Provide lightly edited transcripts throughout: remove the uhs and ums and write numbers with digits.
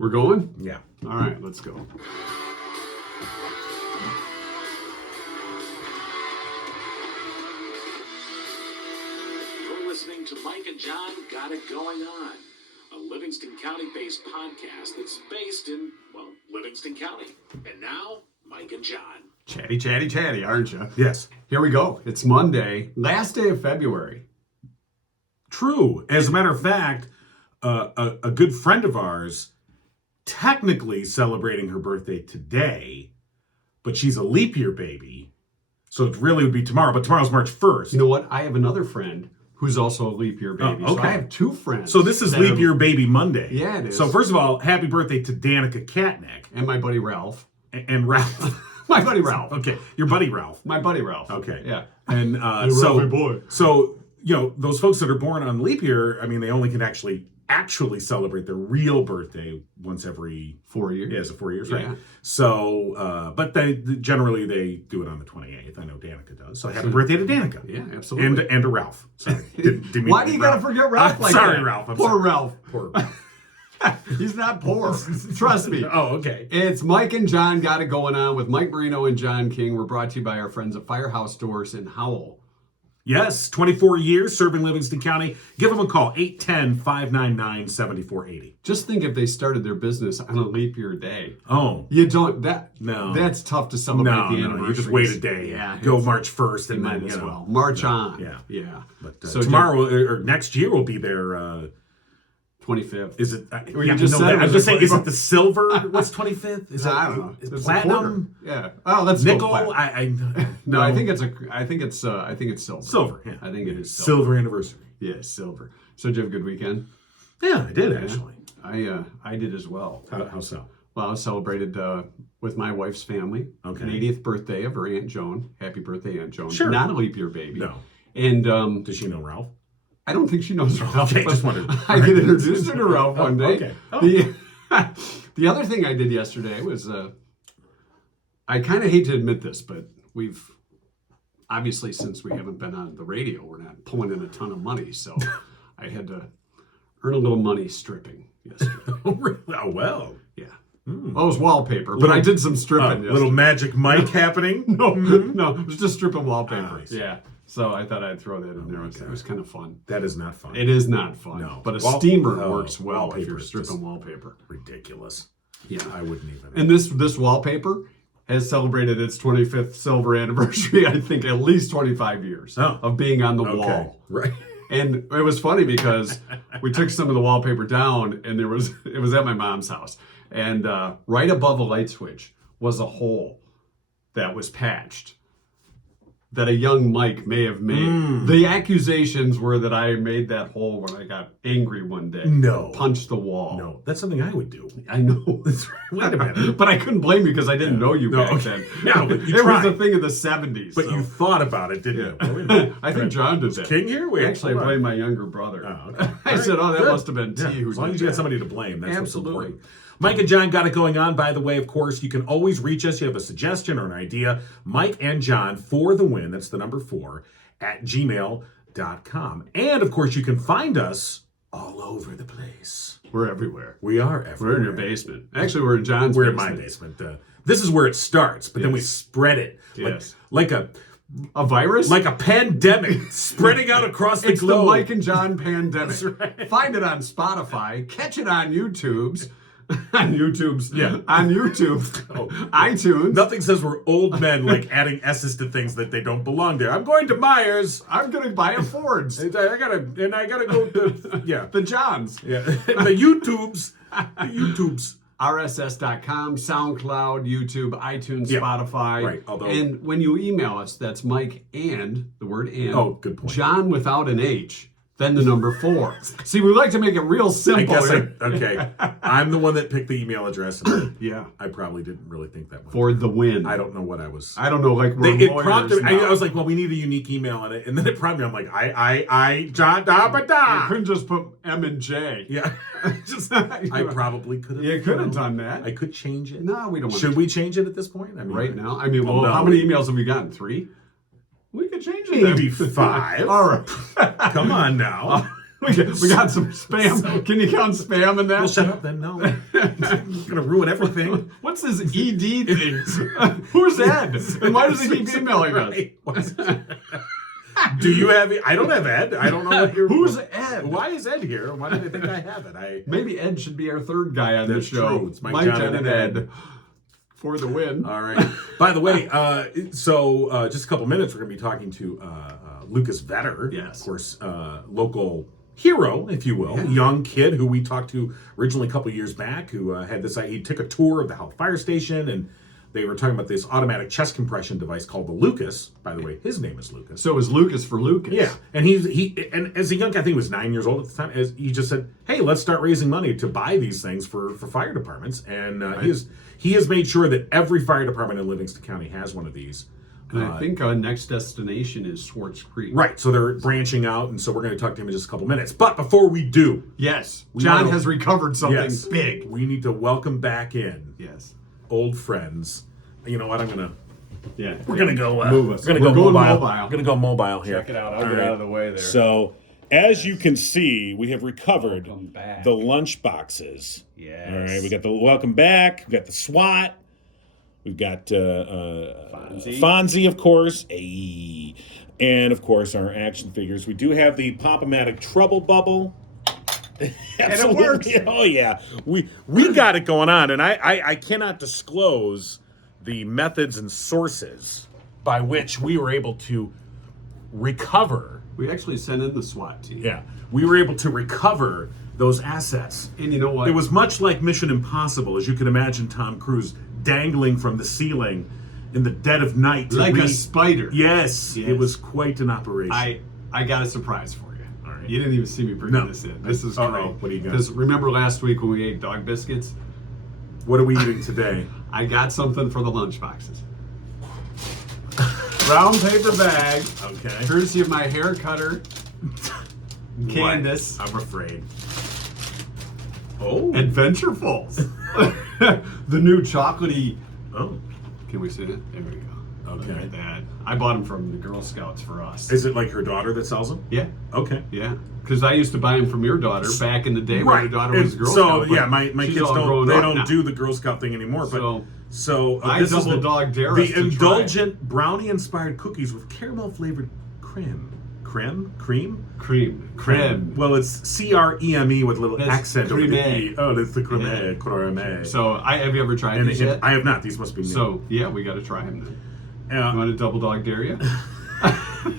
We're going? Yeah. All right, let's go. You're listening to Mike and John Got It Going On, a Livingston County-based podcast that's based in, well, Livingston County. And now, Mike and John. Chatty, aren't you? Yes. Here we go. It's Monday, last day of February. True. As a matter of fact, a good friend of ours technically celebrating her birthday today, but she's a leap year baby. So it really would be tomorrow, but tomorrow's March 1st. You know what? I have another friend who's also a leap year baby. Oh, okay. So I have two friends. So this is Leap Year Baby Monday. Yeah, it is. So first of all, happy birthday to Danica Katnick. And my buddy Ralph. And Ralph. My buddy Ralph. Okay, your buddy Ralph. My buddy Ralph. Okay. Yeah. And Ralphie boy. So, you know, those folks that are born on leap year, I mean, they only can actually celebrate their real birthday once every 4 years. Yeah, so 4 years, Yeah. right? So, but they generally do it on the 28th. I know Danica does. So happy birthday to Danica. Yeah, absolutely. And to Ralph. Sorry. Didn't mean Why do you got to Ralph. forget Ralph like sorry, that? Ralph. I'm Poor sorry. Ralph. Poor. He's not poor. Trust me. Oh, okay. It's Mike and John Got It Going On with Mike Marino and John King. We're brought to you by our friends at Firehouse Doors in Howell. Yes, 24 years serving Livingston County. Give them a call, 810-599-7480. Just think if they started their business on a leap year day. Oh. You don't, No. That's tough to celebrate the No, anniversary. you just wait a day. Yeah. Go it's- March 1st You and might then, as you know. well. March on. Yeah. Yeah. But So tomorrow or next year will be their 25th. is it Well, you just said it I'm was just a saying, is it 24th. the silver? What's 25th? Is I don't know. Is It's a platinum? quarter. Yeah. Oh, let's go Nickel? platinum. I No, I think it's silver. silver. Yeah. I think it is silver. Silver anniversary. Yeah, silver. So did you have a good weekend? Yeah, I did actually. I did as well. How so? Well, I celebrated with my wife's family. Okay. An 80th birthday of her Aunt Joan. Happy birthday, Aunt Joan. Sure. Not a leap year baby. No. And Does she know Ralph? I don't think she knows Ralph. Okay, but just wondered. I could introduce her to Ralph one day. Okay. Oh. The other thing I did yesterday was, I kind of hate to admit this, but we've, obviously since we haven't been on the radio, we're not pulling in a ton of money. So I had to earn a little money stripping yesterday. Oh, really? Oh, well. Yeah. Well, it was wallpaper, but I did some stripping yesterday. Little magic Mike happening? No, it was just stripping wallpaper. I see. Yeah. So I thought I'd throw that in there. It was kind of fun. That is not fun. It is not fun. No. But a steamer Oh, works well if wallpaper you're is stripping just wallpaper. ridiculous. Yeah. I wouldn't even. And this wallpaper has celebrated its 25th silver anniversary, I think at least 25 years of being on the wall. Right. And it was funny because we took some of the wallpaper down and it was at my mom's house. And right above a light switch was a hole that was patched that a young Mike may have made. The accusations were that I made that hole when I got angry one day. No. Punched the wall. No, that's something I would do. I know. Wait a minute. But I couldn't blame you because I didn't know you back then. No, but you it tried. was a thing of the 70s. But so. you thought about it, didn't you? Wait a minute. I think John did that. King here? Wait, Actually, I hold on. blamed my younger brother. Oh, okay. I All said, right, that good. must have been T who As long did as you got that. somebody to blame, that's Absolutely. what's important. Mike and John Got It Going On. By the way, of course, you can always reach us. You have a suggestion or an idea. Mike and John for the win. That's the number 4 at gmail.com. And of course, you can find us all over the place. We're everywhere. We are everywhere. We're in your basement. Actually, we're in John's We're in basement. my basement. This is where it starts, but then we Yes. spread it Yes. like a virus? like a pandemic spreading out across the It's globe. the Mike and John pandemic. That's right. Find it on Spotify. Catch it on YouTube's. On YouTube's. Yeah. On YouTube. Oh. iTunes. Nothing says we're old men like adding S's to things that they don't belong there. I'm going to Myers. I'm going to buy a Ford's. I gotta go to The Johns. the YouTubes. RSS.com, SoundCloud, YouTube, iTunes, Yeah. Spotify. Right, although- And when you email us, that's Mike and, the word and. Oh, good point. John without an H, then the number 4. See, we like to make it real I simple. guess here. okay. I'm the one that picked the email address. And Yeah. I probably didn't really think that much. For the win. I don't know what I was. I don't know, like we're It lawyers prompted. now. I was like, well, we need a unique email in it, and then it prompted me. I'm like, John You couldn't just put M and J. Yeah. Just, I probably could have. You could have done that. I could change it. No, we don't want Should to. we change it at this point? I mean, Right now? I mean, well, no. how many emails have we gotten? 3? We could change it. Maybe then. 5. All right. Come on now. We got some spam. Can you count spam in that? Well, shut up then. No. You're gonna ruin everything. What's this ED thing? Who's Ed? And why does he keep emailing us? Do you have? I don't have Ed. I don't know what you're. Who's Ed? Why is Ed here? Why do they think I have it? Maybe Ed should be our third guy on the That's show. true. It's Mike, John, and Ed. For the win. All right. By the way, so just a couple minutes, we're going to be talking to Lucas Vetter. Yes. Of course, local hero, if you will. Young kid who we talked to originally a couple years back, who had this. He took a tour of the Health Fire Station, and they were talking about this automatic chest compression device called the Lucas. By the way, his name is Lucas. So it was Lucas for Lucas. Yeah, and and as a young guy, I think he was 9 years old at the time. As he just said, "Hey, let's start raising money to buy these things for fire departments." And he has made sure that every fire department in Livingston County has one of these. And I think our next destination is Swartz Creek. Right, so they're branching out, and so we're going to talk to him in just a couple minutes. But before we do, Yes, John wanna- has recovered something yes, big. we need to welcome back in Yes. old friends. You know what? Yeah. We're gonna go. Move us. We're gonna We're go going mobile. mobile. We're gonna go mobile here. Check it out. I'll All get right. out of the way there. So, as you can see, we have recovered Welcome back. the lunch boxes. Yes. All right, we got the welcome back. We got the SWAT. We've got Fonzie, of course. Ayy. And of course, our action figures. We do have the Pop-O-Matic Trouble Bubble. Absolutely. works. Oh yeah, we got it going on, and I cannot disclose the methods and sources by which we were able to recover. We actually sent in the SWAT team. Yeah, we were able to recover those assets. And you know what? It was much like Mission Impossible, as you can imagine Tom Cruise dangling from the ceiling in the dead of night. like a spider. Yes, Yes. it was quite an operation. I got a surprise for you. All right. You didn't even see me bringing No. this in. This is Uh-oh. great. What do you got? Because remember last week when we ate dog biscuits? What are we eating today? I got something for the lunch boxes. Brown paper bag, Okay. courtesy of my hair cutter, Candace. What? I'm afraid. Oh. Adventurefuls. The new chocolatey. Oh. Can we see it? There we go. Okay. Look at that. I bought them from the Girl Scouts for us. Is it like her daughter that sells them? Yeah. Okay. Yeah. Because I used to buy them from your daughter back in the day when your daughter was a Girl so, Scout. but yeah, my she's kids all don't grown they up don't now. do the Girl Scout thing anymore. But so I this is double the dog dare us the to try. indulgent brownie inspired cookies with caramel flavored creme. Creme. Well, it's CREME with a little That's accent over the creme. E. Oh, that's the creme. Yeah. Creme. So, have you ever tried and these yet? I have not. These must be new. So, yeah, we got to try them then. You Uh, want a double dog dare you?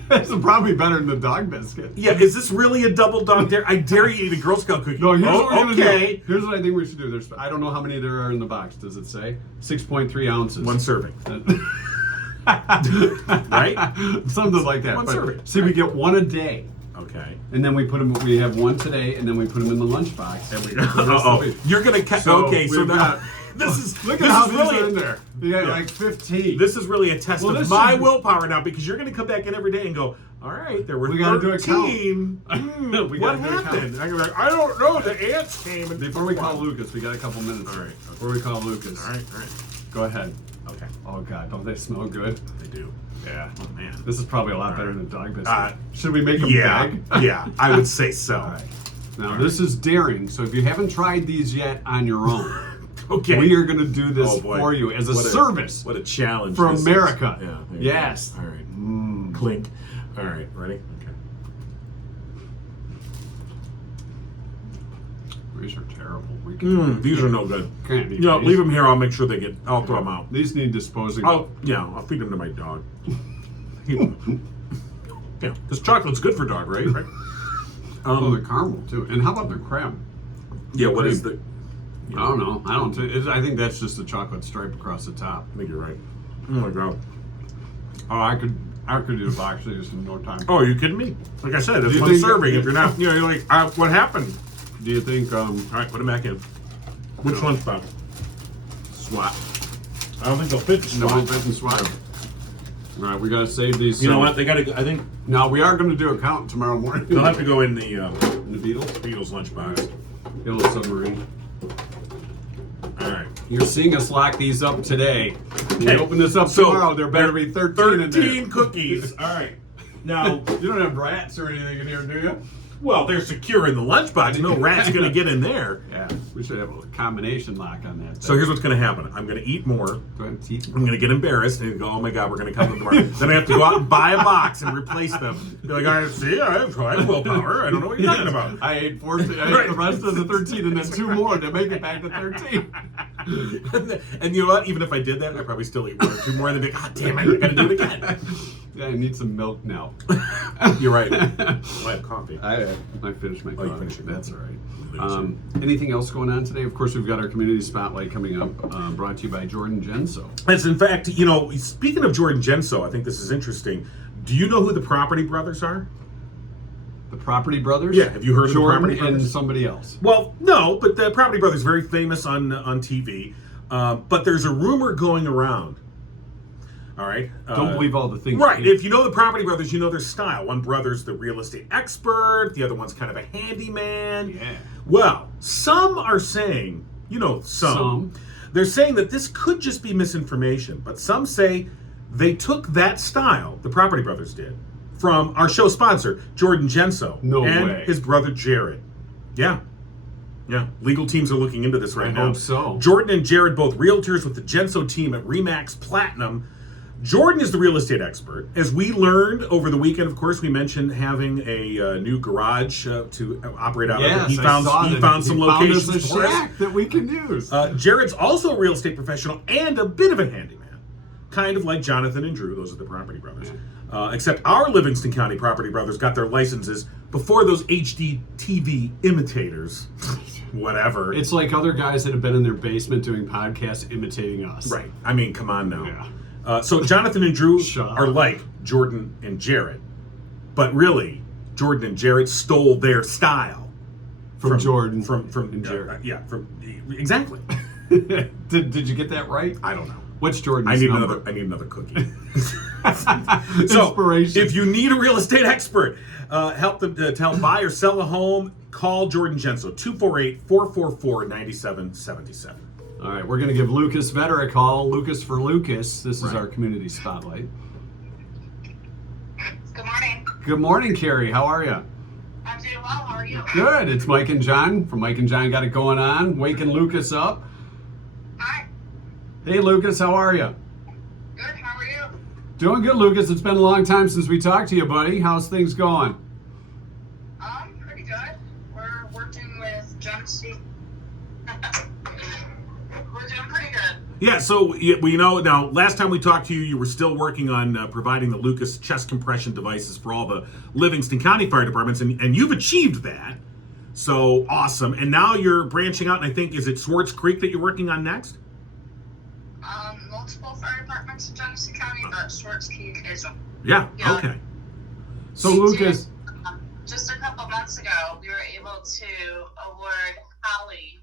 That's probably better than the dog biscuit. yeah, is this really a double dog dare? I dare you to eat a Girl Scout cookie. No, here's what we're gonna okay. do. Here's what I think we should do. I don't know how many there are in the box. Does it say? 6.3 ounces. One serving. Right? Something like that. One But serving. See, we get one a day. Okay. And then we put them. We have one today, and then we put them in the lunchbox. And we, The rest of the week. you're gonna cut. So Okay, so we've now got- this is Look this at how is these really are in there. You got Yeah. like 15. This is really a test Well, of this my should- willpower now, because you're gonna come back in every day and go, all right, there were We gotta do a 13. We What gotta do a count. happened? I'm like, I don't know. The ants came. And Before we call Lucas, we got a couple minutes. All right. Before we call Lucas. All right. Go ahead. Okay. Oh God, don't they smell good? They do. Yeah. Oh man. This is probably a lot better than a dog biscuit. Should we make them Yeah. big? Yeah. I would say so. All right. Now this is daring. So if you haven't tried these yet on your own, Okay. we are going to do this Oh, boy. for you as a What service What a challenge for this is. America. Yeah. there you Yes. go. All right. Clink. All right. Ready? Okay. These are terrible. We can, These are no good. can't eat You know, these. leave them here. I'll make sure they get. I'll throw them out. These need disposing. I'll feed them to my dog. Yeah, this chocolate's good for dog, right? Oh, the caramel too. And how about the creme? Yeah. What is the? I don't know. I think that's just a chocolate stripe across the top. I think you're right. Oh my god. Oh, I could eat a box of these in no time. Oh, are you kidding me? Like I said, it's you one think- serving. If you're not, you're like, what happened? Do you think All right, put them back in. Which lunchbox? SWAT? I don't think they'll fit. No one fit in SWAT. All right, we gotta save these. You know what? They gotta. I think Now we are gonna do a count tomorrow morning. they'll have to go in the In the Beatles. Beatles lunchbox. Yellow Submarine. All right. You're seeing us lock these up today. When Hey, we open this up so tomorrow, there better be 13 in there. 13 cookies. All right. Now, You don't have rats or anything in here, do you? Well, they're secure in the lunchbox. No rat's going to get in there. Yeah, we should have a combination lock on that. So here's what's going to happen. I'm going to eat more. Do I have teeth? I'm going to get embarrassed and go, oh my God, we're going to come tomorrow. Then I have to go out and buy a box and replace them. Be like, I see, I have willpower. I don't know what you're talking about. I ate 14. I ate the rest of the 13 and then 2 more to make it back to 13. And you know what? Even if I did that, I'd probably still eat 1 or 2 more and then be like, God damn it, I got to do it again. Yeah, I need some milk now. You're right. Well, I have coffee. I finished my coffee. You finished your That's all coffee. right. Anything else going on today? Of course, we've got our community spotlight coming up, brought to you by Jordan Genso. As in fact, speaking of Jordan Genso, I think this is interesting. Do you know who the Property Brothers are? The Property Brothers? Yeah, have you heard of the Property Jordan and Brothers? somebody else. Well, no, but the Property Brothers very famous on TV. But there's a rumor going around. All right. Don't believe all the things. Right. If you know the Property Brothers, you know their style. One brother's the real estate expert. The other one's kind of a handyman. Yeah. Well, some are saying, some. They're saying that this could just be misinformation. But some say they took that style, the Property Brothers did, from our show sponsor, Jordan Genso. No and way. his brother, Jared. Yeah. Yeah, legal teams are looking into this right now. I hope so. Jordan and Jared, both realtors with the Genso team at Remax Platinum. Jordan is the real estate expert. As we learned over the weekend, of course, we mentioned having a new garage to operate out of. He found some locations for us that we can use. Jared's also a real estate professional and a bit of a handyman, kind of like Jonathan and Drew. Those are the Property Brothers. Except our Livingston County Property Brothers got their licenses before those HD TV imitators. Whatever. It's like other guys that have been in their basement doing podcasts imitating us. Right. I mean, come on now. Yeah. So Jonathan and Drew Shut up. are like Jordan and Jared. But really, Jordan and Jared stole their style. From Jordan from and Jared. Exactly. Did you get that right? I don't know. What's Jordan's I need number? another cookie. So, Inspiration. if you need a real estate expert, help them to help buy or sell a home, call Jordan Genso, 248-444-9777. All right, we're going to give Lucas Vetter a call. Lucas for Lucas. This is Right. our community spotlight. Good morning. Good morning, Carrie. How are you? I'm doing well. How are you? Good. It's Mike and John from Mike and John Got It Going On. Waking Lucas up. Hi. Hey, Lucas. How are you? Good. How are you? Doing good, Lucas. It's been a long time since we talked to you, buddy. How's things going? Pretty good. We're working with John C. We're doing pretty good. Yeah, so we know now, last time we talked to you, you were still working on providing the Lucas chest compression devices for all the Livingston County fire departments, and you've achieved that. So awesome. And now you're branching out, and I think, is it Swartz Creek that you're working on next? Multiple fire departments in Genesee County, but Swartz Creek is one. Yeah, Yeah. okay. So, We Lucas, did, just a couple months ago, we were able to award Holly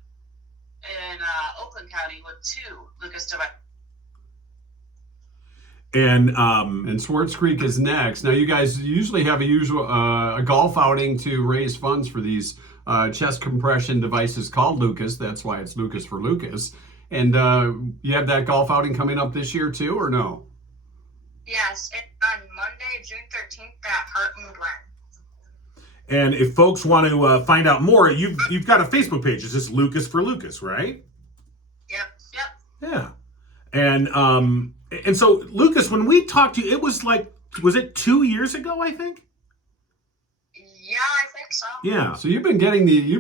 in Oakland County with 2 Lucas devices. And Swartz Creek is next. Now, you guys usually have a golf outing to raise funds for these chest compression devices called Lucas. That's why it's Lucas for Lucas. And you have that golf outing coming up this year too, or no? Yes, it's on Monday, June 13th at Hartman Glen. and if folks want to find out more, you've got a Facebook page. It's just Lucas for Lucas, right? Yep. Yeah. And so Lucas, when we talked to you, it was like, was it 2 years ago, I think? Yeah, I think so. Yeah. So you've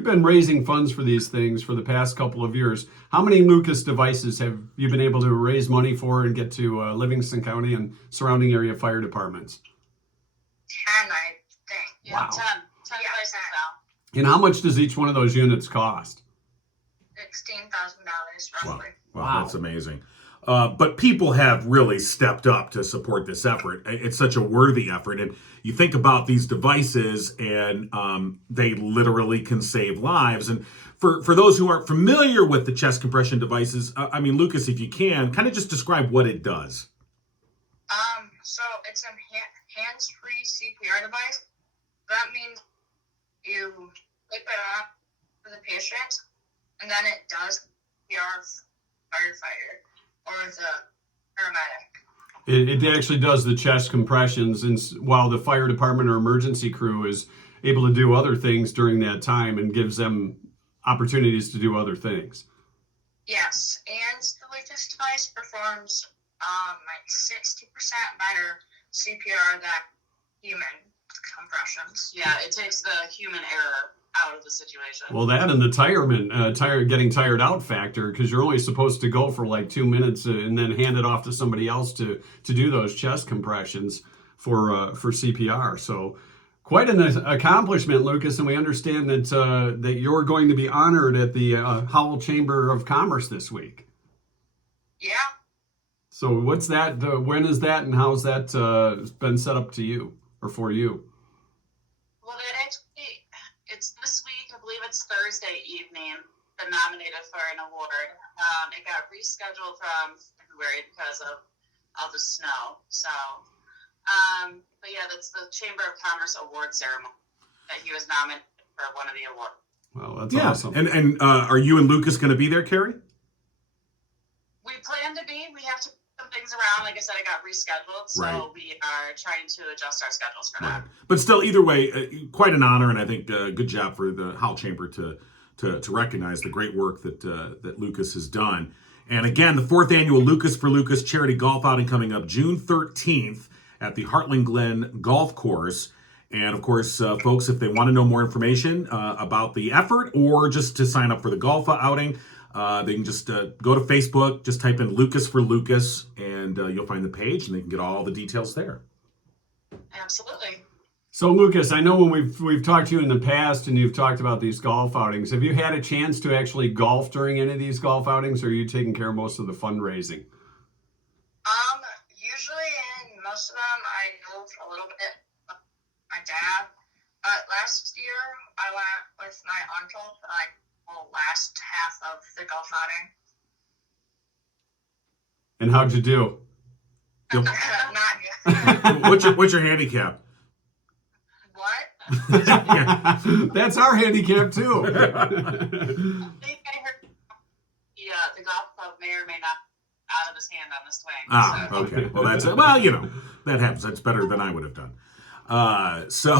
been raising funds for these things for the past couple of years. How many Lucas devices have you been able to raise money for and get to Livingston County and surrounding area fire departments? 10, I think. Wow. 10 devices now. And how much does each one of those units cost? $16,000 roughly. Wow, that's amazing. But people have really stepped up to support this effort. It's such a worthy effort. And you think about these devices and they literally can save lives. And for those who aren't familiar with the chest compression devices, I mean, Lucas, if you can, kind of just describe what it does. So it's a hands-free CPR device. That means you clip it on for the patient, and then it does CPR firefighter or the paramedic. It actually does the chest compressions, and while the fire department or emergency crew is able to do other things during that time and gives them opportunities to do other things. Yes, and the Lucas device performs like 60% better CPR than human compressions. Yeah, it takes the human error out of the situation. Well, that and the getting tired out factor, because you're only supposed to go for like 2 minutes and then hand it off to somebody else to do those chest compressions for CPR. So quite an accomplishment, Lucas, and we understand that you're going to be honored at the Howell Chamber of Commerce this week. Yeah. So what's that? When is that, and how's that been set up to you or for you? Well, it's this week. I believe it's Thursday evening. Been nominated for an award. It got rescheduled from February because of all the snow. So, but yeah, that's the Chamber of Commerce award ceremony that he was nominated for one of the awards. Well, that's awesome. And are you and Lucas going to be there, Carrie? We plan to be. We have to put some things around. Like I said, it got rescheduled, so Right. we are trying to adjust our schedules for that. But still, either way, quite an honor, and I think good job for the Howell Chamber to recognize the great work that Lucas has done. And again, the 4th annual Lucas for Lucas charity golf outing coming up June 13th at the Hartman Glen Golf Course. And of course, folks, if they want to know more information about the effort or just to sign up for the golf outing, they can just go to Facebook, just type in Lucas for Lucas, and you'll find the page, and they can get all the details there. Absolutely. So, Lucas, I know when we've talked to you in the past and you've talked about these golf outings, have you had a chance to actually golf during any of these golf outings, or are you taking care of most of the fundraising? Usually in most of them, I go for a little bit with my dad. But last year, I went with my uncle for like the last half of the golf outing. And how'd you do? Not good. What's your handicap? What? Yeah. That's our handicap too. I think I heard the golf club may or may not out of his hand on the swing. Ah, So. okay. Well, that happens. That's better than I would have done. So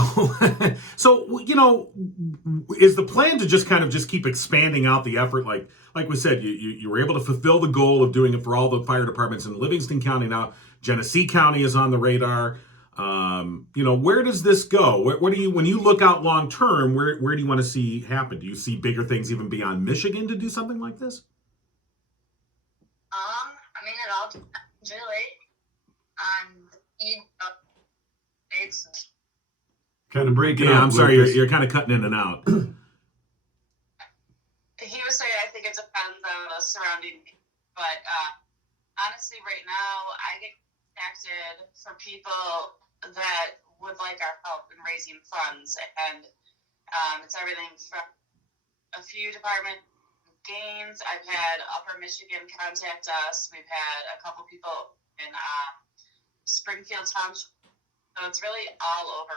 is the plan to just keep expanding out the effort? Like we said, you were able to fulfill the goal of doing it for all the fire departments in Livingston County. Now Genesee County is on the radar. Where does this go? What do you, when you look out long term, where do you want to see happen? Do you see bigger things even beyond Michigan to do something like this? I mean, it all depends really on the speed of it's. Kind of breaking Yeah, up, I'm sorry, Lucas. you're kind of cutting in and out. He was saying, I think it depends on the surrounding, but honestly, right now, I get contacted for people that would like our help in raising funds, and it's everything from a few department games. I've had Upper Michigan contact us. We've had a couple people in Springfield Township. So it's really all over.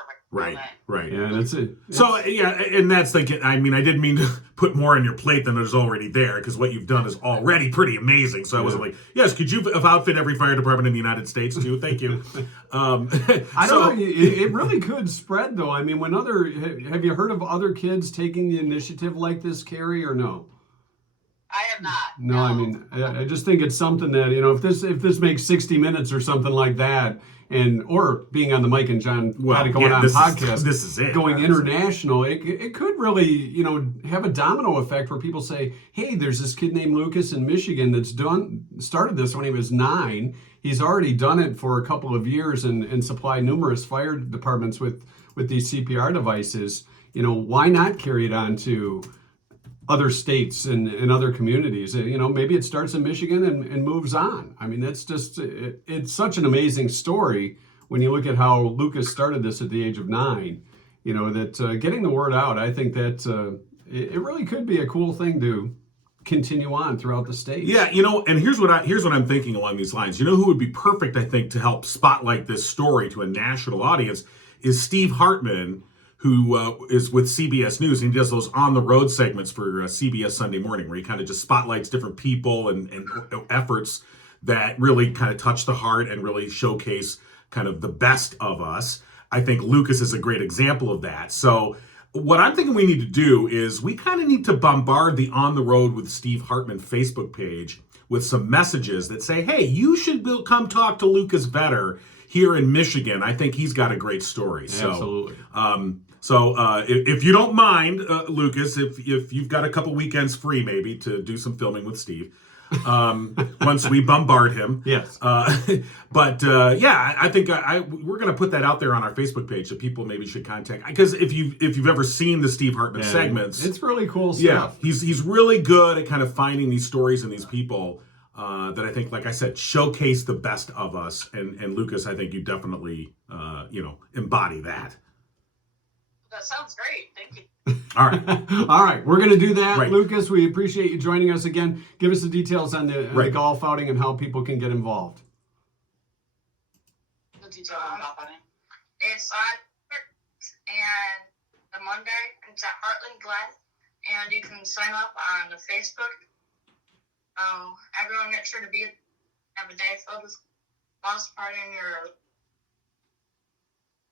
Right. Yeah, that's it. So, and that's like, I mean, I didn't mean to put more on your plate than there's already there, because what you've done is already pretty amazing. So I wasn't like, yes, could you have outfit every fire department in the United States too? Thank you. I don't know. It really could spread, though. I mean, have you heard of other kids taking the initiative like this, Carrie, or no? I have not. No, I mean, I just think it's something that, if this makes 60 minutes or something like that, or being on the Mike and John Got It Going On podcast, this is it. going international, it could really, have a domino effect where people say, hey, there's this kid named Lucas in Michigan that's started this when he was 9. He's already done it for a couple of years and supplied numerous fire departments with these CPR devices. Why not carry it on to other states and other communities? Maybe it starts in Michigan and moves on. I mean, that's just, it's such an amazing story when you look at how Lucas started this at the age of 9, that getting the word out, I think that it really could be a cool thing to continue on throughout the state. Yeah, and here's what I'm thinking along these lines. Who would be perfect, I think, to help spotlight this story to a national audience is Steve Hartman, who is with CBS News, and he does those on-the-road segments for CBS Sunday Morning, where he kind of just spotlights different people and efforts that really kind of touch the heart and really showcase kind of the best of us. I think Lucas is a great example of that. So what I'm thinking we need to do is we kind of need to bombard the On the Road with Steve Hartman Facebook page with some messages that say, hey, you should come talk to Lucas Vetter here in Michigan. I think he's got a great story. Absolutely. So if you don't mind, Lucas, if you've got a couple weekends free maybe to do some filming with Steve, once we bombard him. Yes. Yeah, I think we're going to put that out there on our Facebook page that people maybe should contact. Because if you've ever seen the Steve Hartman segments, it's really cool stuff. Yeah, he's really good at kind of finding these stories and these people that I think, like I said, showcase the best of us. And Lucas, I think you definitely embody that. That sounds great. Thank you. All right. All right. We're going to do that, Right. Lucas. We appreciate you joining us again. Give us the details on the golf outing and how people can get involved. The detail on golf outing. It's on and the Monday. It's at Hartman Glen, and you can sign up on the Facebook. Everyone make sure to have a day filled with lost partying or.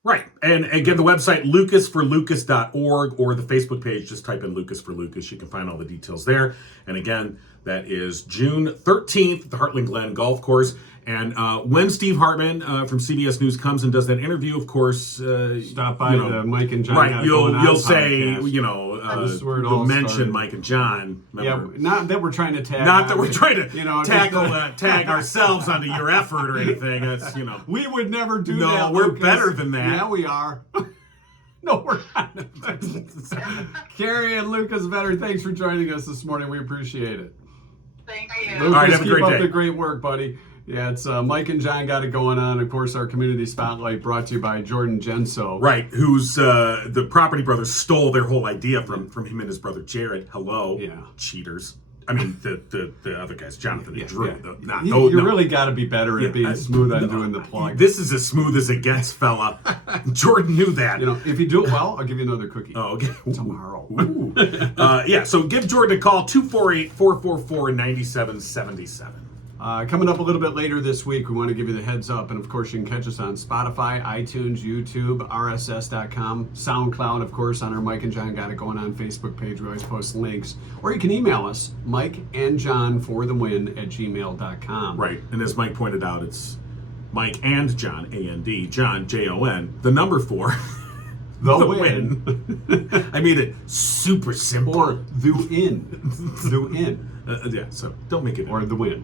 Right. And again, the website, lucasforlucas.org, or the Facebook page, just type in Lucas for Lucas. You can find all the details there. And again, that is June 13th at the Hartman Glen Golf Course. And when Steve Hartman from CBS News comes and does that interview, of course, stop by the Mike and John. Right, you'll say, podcast. you'll mention Mike and John. Remember? Yeah, not that we're trying to tag. Not that we're trying to just, tag ourselves onto your effort or anything. That's, we would never do that. No, we're Lucas. better than that. Yeah, we are. No, we're not. Carrie and Lucas Vetter, thanks for joining us this morning. We appreciate it. Thank you. Lucas, All right, have a keep great up day. the great work, buddy. Yeah, it's Mike and John got it going on. Of course, our community spotlight brought to you by Jordan Genso. Right, who's the Property Brothers stole their whole idea from him and his brother Jared. Hello, Yeah. cheaters. I mean, the other guys, Jonathan and Drew. Yeah. You really got to be better at being smooth on doing the plug. This is as smooth as it gets, fella. Jordan knew that. If you do it well, I'll give you another cookie. Oh, okay. Tomorrow. Ooh. Yeah, so give Jordan a call, 248-444-9777. Coming up a little bit later this week, we want to give you the heads up. And of course, you can catch us on Spotify, iTunes, YouTube, RSS.com, SoundCloud, of course, on our Mike and John Got It Going On Facebook page. We always post links. Or you can email us, mikeandjohnforthewin@gmail.com. Right, and as Mike pointed out, it's Mike and John, A-N-D, John, J-O-N, the number 4. The win. I made it super simple. Or the in. The in. Yeah, so don't make it. Or the win.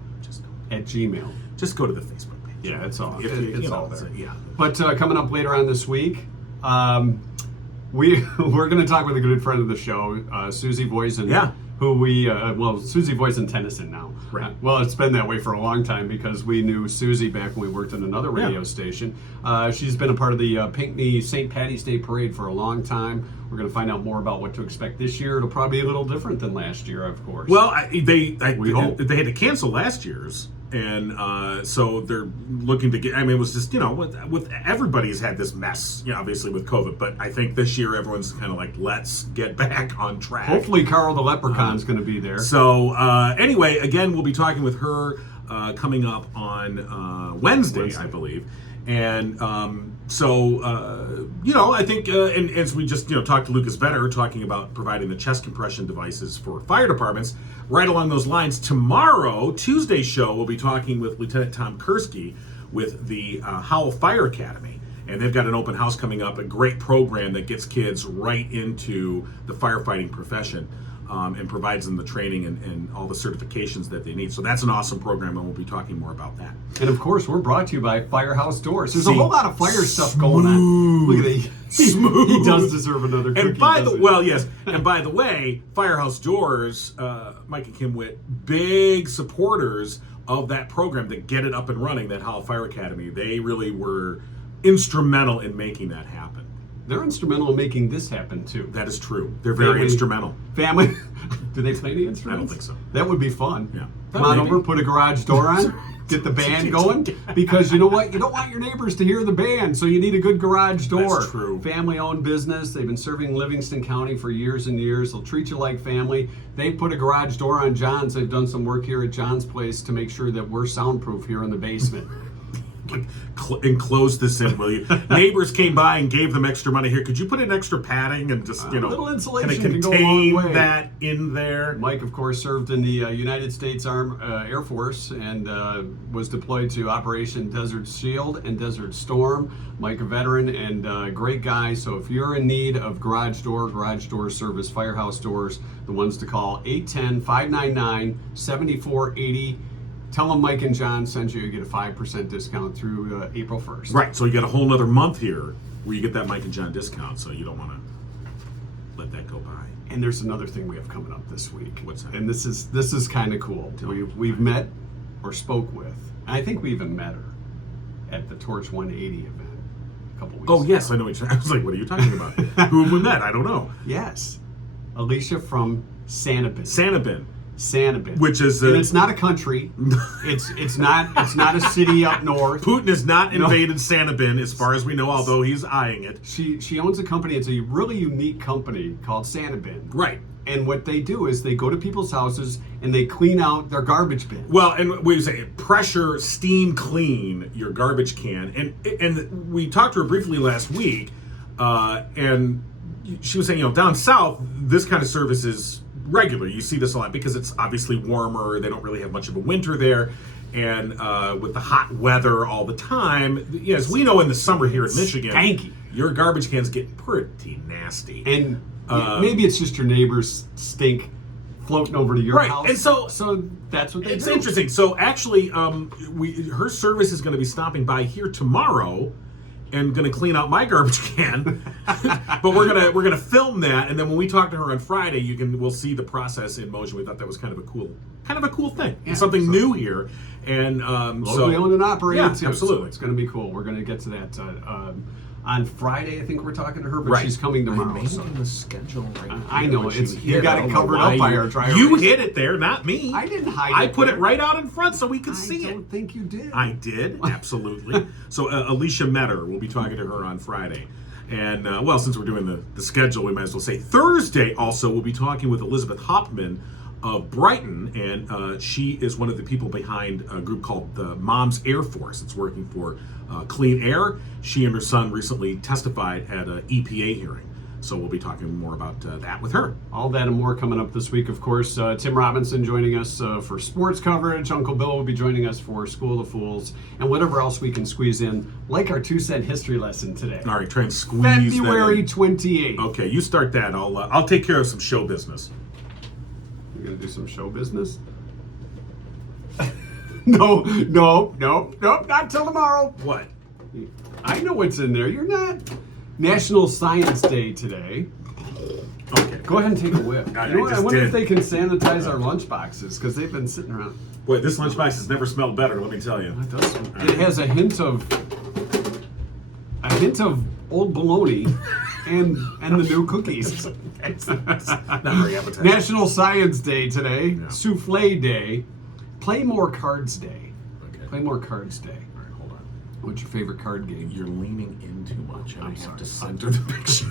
At Gmail. Just go to the Facebook page. Yeah, it's all. It's all there. Yeah. But coming up later on this week, we're going to talk with a good friend of the show, Susie Voisin. Yeah. Who Susie Voisin Tennyson now. Right. Well, it's been that way for a long time because we knew Susie back when we worked in another radio station. She's been a part of the Pinckney St. Patty's Day Parade for a long time. We're going to find out more about what to expect this year. It'll probably be a little different than last year, of course. Well, we hope. They had to cancel last year's, and so they're looking to get. I mean, it was just with everybody's had this mess, obviously with COVID. But I think this year everyone's kind of like, let's get back on track. Hopefully, Carl the Leprechaun's going to be there. So anyway, again, we'll be talking with her coming up on Wednesday, I believe. And I think, and as we just, talked to Lucas Vetter, talking about providing the chest compression devices for fire departments, right along those lines, tomorrow, Tuesday's show, we'll be talking with Lieutenant Tom Kursky with the Howell Fire Academy. And they've got an open house coming up, a great program that gets kids right into the firefighting profession. And provides them the training and all the certifications that they need. So that's an awesome program, and we'll be talking more about that. And of course, we're brought to you by Firehouse Doors. There's a whole lot of fire stuff going on. Look at that. Smooth. He does deserve another cookie. And by the way, Firehouse Doors, Mike and Kim Witt, big supporters of that program that get it up and running, that Howell Fire Academy. They really were instrumental in making that happen. They're instrumental in making this happen, too. That is true. They're very instrumental. Family. Do they play any instruments? I don't think so. That would be fun. Yeah. Come on over, put a garage door on, get the band going. Because you know what? You don't want your neighbors to hear the band, so you need a good garage door. That's true. Family-owned business. They've been serving Livingston County for years and years. They'll treat you like family. They put a garage door on John's. They've done some work here at John's place to make sure that we're soundproof here in the basement. enclose this in, will you? Neighbors came by and gave them extra money. Here, could you put in extra padding and just, A little insulation kind can of go a long contain way. that in there? Mike, of course, served in the United States Air Force and was deployed to Operation Desert Shield and Desert Storm. Mike, a veteran and great guy. So if you're in need of garage door service, firehouse doors, the ones to call, 810-599-7480. Tell them Mike and John sent you. You get a 5% discount through April 1st. Right, so you got a whole nother month here where you get that Mike and John discount, so you don't want to let that go by. And there's another thing we have coming up this week. What's that? And this is kind of cool. We've met or spoke with, and I think we even met her at the Torch 180 event a couple weeks Oh, ago. yes, I know what you're I was like, what are you talking about? Who have we met? I don't know. Yes. Alicia from Sanibin. Sanibin. Which is and it's not a country. It's not a city up north. Putin has not invaded Sanibin, as far as we know, although he's eyeing it. She owns a company. It's a really unique company called Sanibin. Right. And what they do is they go to people's houses and they clean out their garbage bin. Well, and what you say, pressure, steam clean your garbage can. And we talked to her briefly last week, and she was saying, down south, this kind of service is regular. You see this a lot because it's obviously warmer. They don't really have much of a winter there. And with the hot weather all the time, as we know in the summer here in Michigan, stanky. Your garbage cans get pretty nasty. And maybe it's just your neighbor's stink floating over to your house. And so that's what they it's do. interesting. So actually, her service is going to be stopping by here tomorrow and going to clean out my garbage can. But we're gonna film that, and then when we talk to her on Friday, we'll see the process in motion. We thought that was kind of a cool thing. Yeah, It's something new here, and locally owned and operated too. absolutely. So it's going to be cool. We're going to get to that on Friday. I think we're talking to her, but Right. she's coming tomorrow. I made so. it in the schedule right I here, know, but it's- you you got it covered up by our dry You erase. hid it there, not me. I didn't hide it. I put there. it right out in front so we could see I it. don't think you did. I did, absolutely. So Alicia met her. We'll be talking to her on Friday. And, since we're doing the schedule, we might as well say Thursday also we'll be talking with Elizabeth Hartman of Brighton. And she is one of the people behind a group called the Moms Air Force. It's working for clean air. She and her son recently testified at an EPA hearing. So we'll be talking more about that with her. All that and more coming up this week, of course. Tim Robinson joining us for sports coverage. Uncle Bill will be joining us for School of Fools and whatever else we can squeeze in, like our 2-cent history lesson today. All right, try and squeeze February that 28th. in. Okay, you start that. I'll take care of some show business. You're going to do some show business? No, not till tomorrow. What? I know what's in there. You're not. National Science Day today. Okay. Go ahead and take a whiff. I You know what? I just wonder did. if they can sanitize our lunch boxes because they've been sitting around. Boy, this lunchbox has never smelled better. Let me tell you. It has a hint of old bologna and the new cookies. Not very appetizing. National Science Day today. Yeah. Souffle Day. Play More Cards Day. Okay. Play More Cards Day. All right, hold on. What's your favorite card game? You're leaning in too much. I'm I have to sorry. center the picture.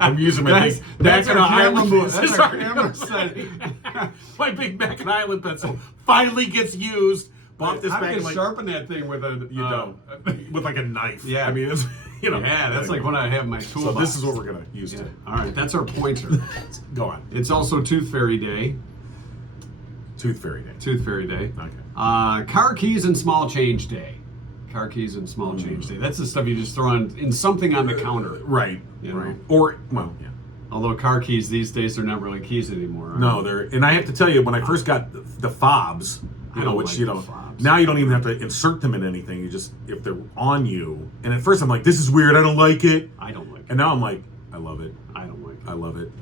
I'm using my That's- big that's Mackinac our camera Island move. pencil. That's our Sorry. camera setting. My big Mackinac Island pencil finally gets used. Bought this How back do in you like sharpen that thing with a? you don't with like a knife. Yeah. I mean, it's, Yeah, that's like when I have my So toolbox. this is what we're gonna use Yeah. today. All right, that's our pointer. Go on. It's also Tooth Fairy Day. Tooth Fairy Day. Tooth Fairy Day. Okay. Car keys and small change day. Car keys and small change day. That's the stuff you just throw on in something on the counter. Right. You Right. know? Or yeah. Although car keys these days are not really keys anymore. No, they're, and I have to tell you, when I first got the fobs, I don't which like you the know, fobs. now you don't even have to insert them in anything. You just, if they're on you, and at first I'm like, this is weird, I don't like it, I don't like it. and now I'm like, I love it, I don't like it. I love it.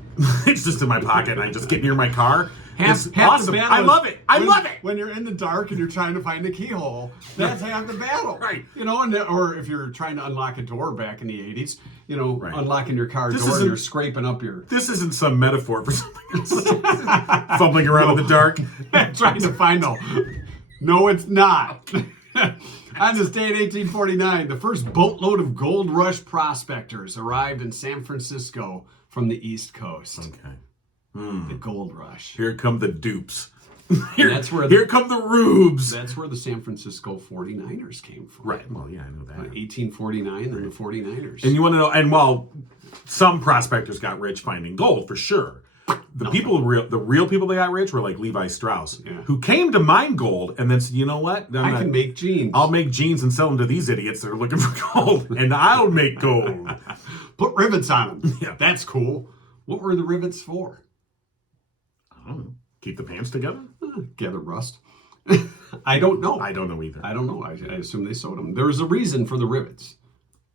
It's just in my pocket, and I just get near my car. Half It's the awesome. battle I is love it. I when- love it. When you're in the dark and you're trying to find a keyhole, that's half the battle. Right. You know, or if you're trying to unlock a door back in the 80s, you know, Right. unlocking your car This door and isn't- you're scraping up your... This isn't some metaphor for something else. Fumbling around in the dark. trying to find a... No, it's not. On this day in 1849, the first boatload of gold rush prospectors arrived in San Francisco from the East Coast. Okay. The gold rush. Here come the dupes. Here come the rubes. That's where the San Francisco 49ers came from. Right. Well, yeah, I know that. 1849 and the 49ers. And you want to know? And while some prospectors got rich finding gold, for sure, the real people that got rich were like Levi Strauss, who came to mine gold and then said, "You know what? I can make jeans. I'll make jeans and sell them to these idiots that are looking for gold, and I'll make gold. Put rivets on them. Yeah. That's cool. What were the rivets for? I don't know. Keep the pants together? Gather rust. I don't know. I don't know either. I don't know. I assume they sewed them. There's a reason for the rivets.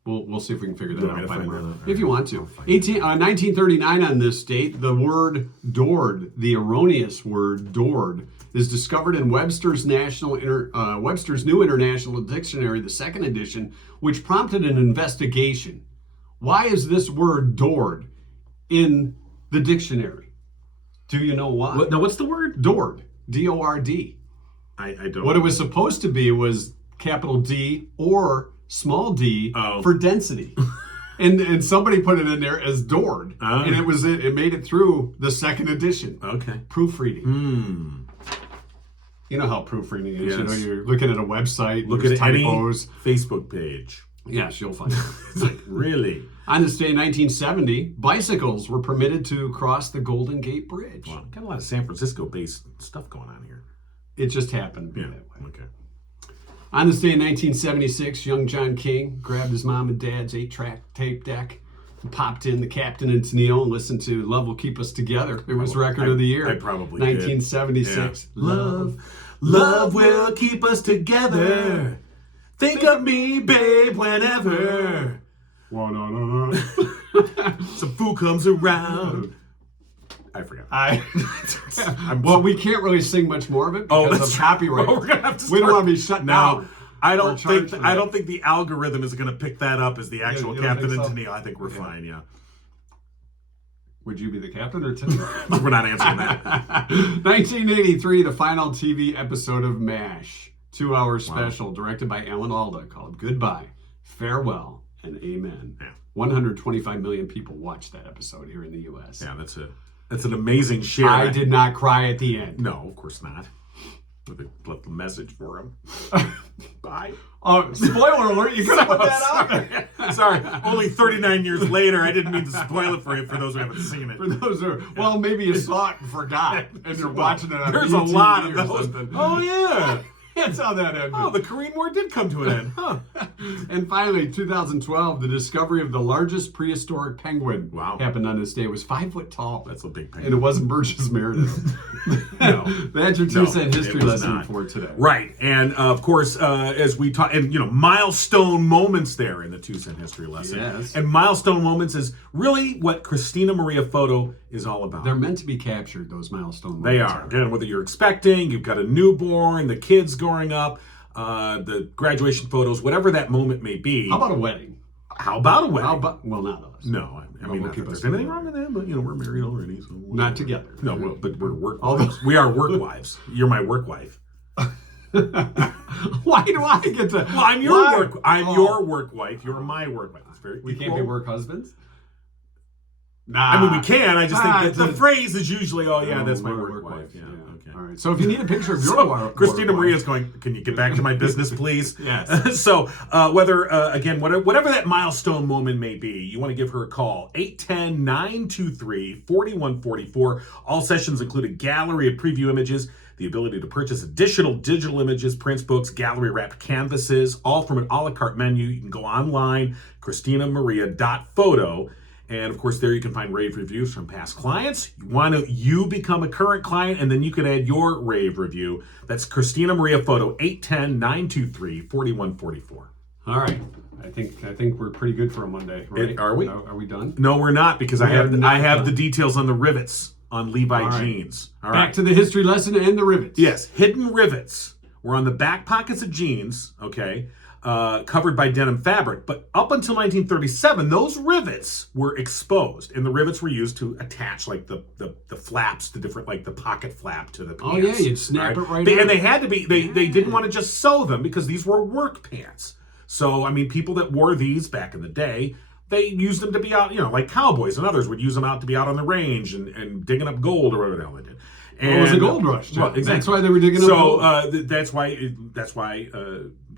We'll see if we can figure that out. If you want to. 1939 on this date, the word "dord," the erroneous word "dord," is discovered in Webster's New International Dictionary, the second edition, which prompted an investigation. Why is this word "dord" in the dictionary? Do you know why? What's the word? Dord. D-O-R-D. I don't. What it was supposed to be was capital D or small d for density. and somebody put it in there as Dord. And it made it through the second edition. Okay. Proofreading. You know how proofreading is. Yes. You know, you're looking at a website, Look at typos. Any Facebook page. Yes, you'll find it. It's like, really? On this day in 1970, bicycles were permitted to cross the Golden Gate Bridge. Wow, got a lot of San Francisco-based stuff going on here. It just happened to be that way. Okay. On this day in 1976, young John King grabbed his mom and dad's 8-track tape deck and popped in The Captain and Tennille and listened to Love Will Keep Us Together. It was record of the year. I probably 1976. Yeah. Love will keep us together. Think of me, babe, whenever some fool comes around. I forgot. Well, we can't really sing much more of it because of copyright. Well, we're gonna have to we don't want to be shut down. I don't think the algorithm is going to pick that up as the actual Captain and Tennille. I think we're fine. Yeah. Would you be the captain or Tennille? We're not answering that. 1983, the final TV episode of MASH, 2-hour special directed by Alan Alda called Goodbye, Farewell, and Amen. Yeah. 125 million people watched that episode here in the U.S. Yeah, that's an amazing share. I did not cry at the end. No, of course not. They left the message for him. Bye. Oh, spoiler alert! You could have put that out there. Sorry, only 39 years later. I didn't mean to spoil it for you for those who haven't seen it. For those who well, maybe you saw it and forgot, and you're watching it on There's BTV a lot of or those. something. Oh, yeah. That's how that ended. Oh, the Korean War did come to an end, huh? And finally, 2012, the discovery of the largest prehistoric penguin happened on this day. It was 5 foot tall. That's a big penguin. And it wasn't Burgess Meredith. No. That's your 2-cent history lesson for today. Right. And of course, as we talk, and milestone moments there in the 2-cent history lesson. Yes. And milestone moments is really what Christina Maria Photo is all about. They're meant to be captured, those milestone moments. They are. Again, whether you're expecting, you've got a newborn, the kids growing up, the graduation photos, whatever that moment may be. How about a wedding? How about a wedding? Well, not us. No, I mean, not that there's anything wrong with that, but we're married already, so not together. No, but we're work wives. We are work wives. You're my work wife. Why do I get to? Well, I'm your work wife. You're my work wife. It's very. We can't be work husbands. Nah. I mean, we can. I just think that the phrase is usually, that's my work wife. Yeah. Okay. All right. So if you need a picture of your wife, Christina Maria's going, can you get back to my business, please? Yes. So whether, again, whatever that milestone moment may be, you want to give her a call, 810-923-4144. All sessions include a gallery of preview images, the ability to purchase additional digital images, prints, books, gallery-wrapped canvases, all from an a la carte menu. You can go online, christinamaria.photo. And of course, there you can find rave reviews from past clients. You become a current client, and then you can add your rave review. That's Christina Maria Photo, 810-923-4144. All right. I think we're pretty good for a Monday, right? Are we? Are we done? No, we're not, because I have the details on the rivets on Levi jeans. All right. Back to the history lesson and the rivets. Yes, hidden rivets were on the back pockets of jeans, okay, covered by denim fabric. But up until 1937, those rivets were exposed, and the rivets were used to attach like the flaps, the different, like the pocket flap to the pants. Oh yeah, you'd snap it right And they had to be, they didn't want to just sew them because these were work pants. So, I mean, people that wore these back in the day, they used them to be out, like cowboys and others would use them out to be out on the range and digging up gold or whatever the hell they did. it was a gold rush. John. Well, exactly. That's why they were digging up So gold. that's why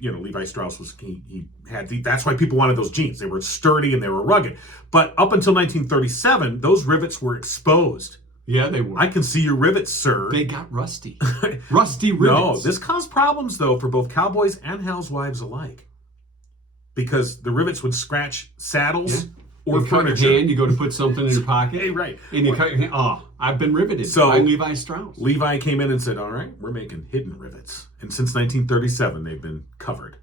Levi Strauss was he had that's why people wanted those jeans. They were sturdy and they were rugged. But up until 1937, those rivets were exposed. Yeah, they were. I can see your rivets, sir. They got rusty. Rusty rivets. No, this caused problems though for both cowboys and housewives alike, because the rivets would scratch saddles or you cut furniture. your hand, you go to put something in your pocket. Hey, right. And you cut your hand. Oh, I've been riveted So- by Levi Strauss. Levi came in and said, all right, we're making hidden rivets. And since 1937, they've been covered.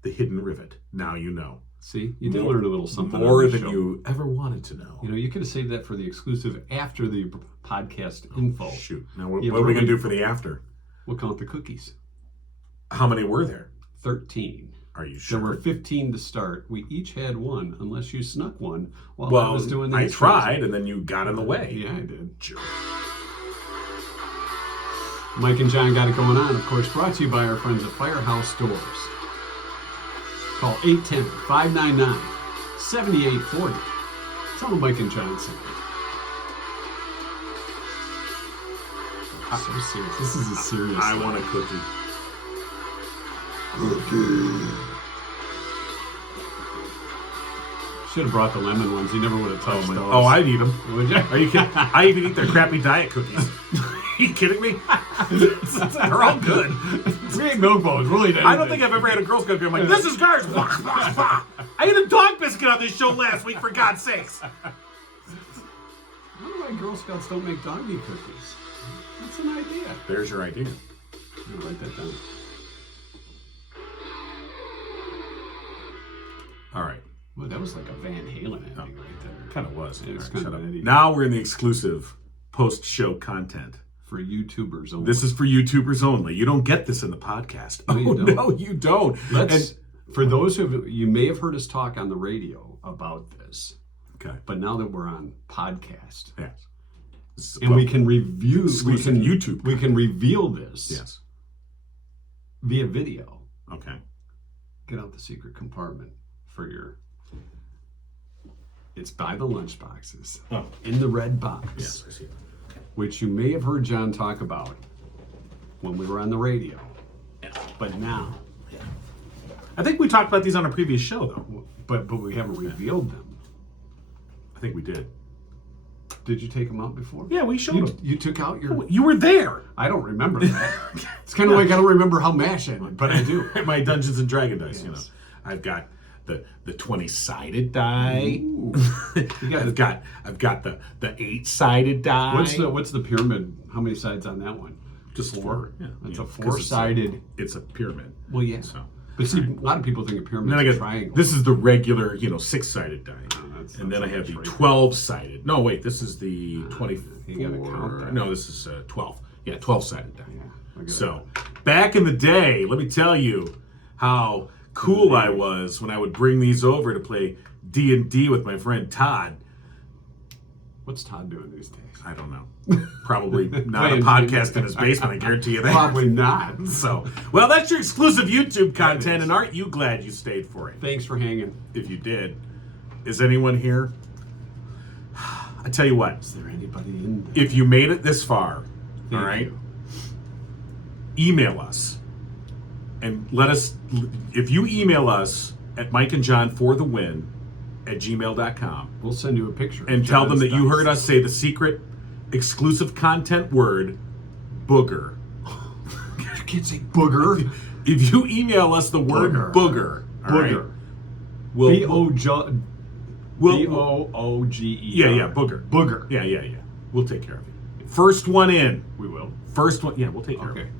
The hidden rivet. Now you know. See, you did learn a little something. More on the than show. you ever wanted to know. You know, you could have saved that for the exclusive after the podcast info. Shoot. Now, what Yeah, are we going to right. do for the after? We'll count the cookies. How many were there? 13. Are you sure? There were 15 to start. We each had one, unless you snuck one while well, I was doing the I intros. tried, and then you got in the way. Yeah, I did. Jerk. Mike and John got it going on, of course, brought to you by our friends at Firehouse Doors. Call 810-599-7840. Tell them Mike and John sent it. So serious. This is a serious I thing. want a cookie. Should have brought the lemon ones. You never would have touched those. Oh, I'd eat them. Would you? Are you kidding? I even eat their crappy diet cookies. Are you kidding me? They're all good. We ate milk bones. Really? I don't think I've ever had a Girl Scout cookie. I'm like, this is garbage. I ate a dog biscuit on this show last week, for God's sakes. I wonder why Girl Scouts don't make dog meat cookies. That's an idea. There's your idea. I'll write that down. All right. Well, that was like a Van Halen ending right there. Kind of was. Yeah, it's All kind shut of up. an idiot. Now we're in the exclusive post-show content. For YouTubers only. This is for YouTubers only. You don't get this in the podcast. No, you don't. No, you don't. Let's, for those who you may have heard us talk on the radio about this, Okay. but now that we're on podcast, Yes. and we can review, exclusive YouTube we can reveal this Yes. via video. Okay. Get out the secret compartment for your. It's by the lunchboxes in the red box, Yes, I see that. which you may have heard John talk about when we were on the radio. But now, I think we talked about these on a previous show, though. but we haven't revealed them. I think we did. Did you take them out before? Yeah, we showed them. You took out your. You were there. I don't remember that. It's kind of like I don't remember how MASH ended, but I do. My Dungeons and Dragon dice, you know. Yes. I've got the 20-sided die. Ooh. You got I've got the 8-sided die. What's the pyramid? How many sides on that one? Just 4. Yeah, It's yeah, a 'cause 4-sided. It's a pyramid. Well, yeah. So. But see, a lot of people think a And pyramid then I is a got triangle. this is the regular, 6-sided die. that's And then I not have the much, right? 12-sided. No, wait, this is the 24. you gotta count that. No, this is 12. Yeah, 12-sided die. Yeah, look at So, back in the day, let me tell you how cool I was when I would bring these over to play D&D with my friend Todd. that. What's Todd doing these days? I don't know. Probably not a Playing podcast D&D. in his basement, I guarantee you that. Probably not. So, well, that's your exclusive YouTube content, and aren't you glad you stayed for it? Thanks for hanging. If you did. Is anyone here? I tell you what, Is there anybody in there? if you made it this far, Thank all right, you. email us and let us, if you email us at mikeandjohnforthewin@gmail.com We'll send you a picture. of and tell them John's that you dice. heard us say the secret exclusive content word, booger. You can't say booger. If you email us the word Booger. booger, all right, Booger. we'll, B-O-O-G-E. yeah, booger. Booger. Yeah. We'll take care of you. First one in. We will. First one, yeah, we'll take care Okay. of it.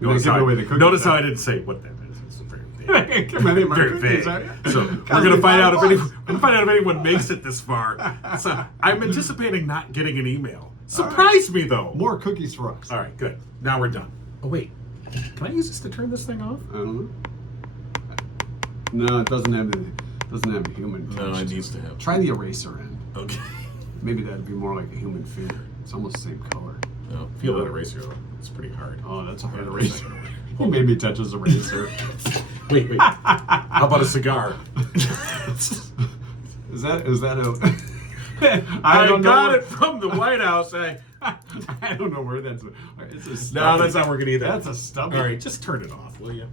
You're gonna give away the cookies, Notice how huh? I didn't say what that is. It's very vague. Come on, my Very cookies, vague. are you? So we're Cost gonna me find out if $5. anyone makes it this far. So I'm anticipating not getting an email. Surprise me though. More cookies for us. All right, good. Now we're done. Oh wait, can I use this to turn this thing off? I don't know. No, it doesn't have the human touch. No, it to needs to have. Try the eraser end. Okay. Maybe that'd be more like a human finger. It's almost the same color. No, feel that eraser though. It's pretty hard. Oh, that's a hard eraser. He made me touch his eraser. Wait. How about a cigar? Is that a? I don't got know. it from the White House. I I don't know where that's. It's a No, stubby. that's not working either. That's a stubby. All right, just turn it off, will you?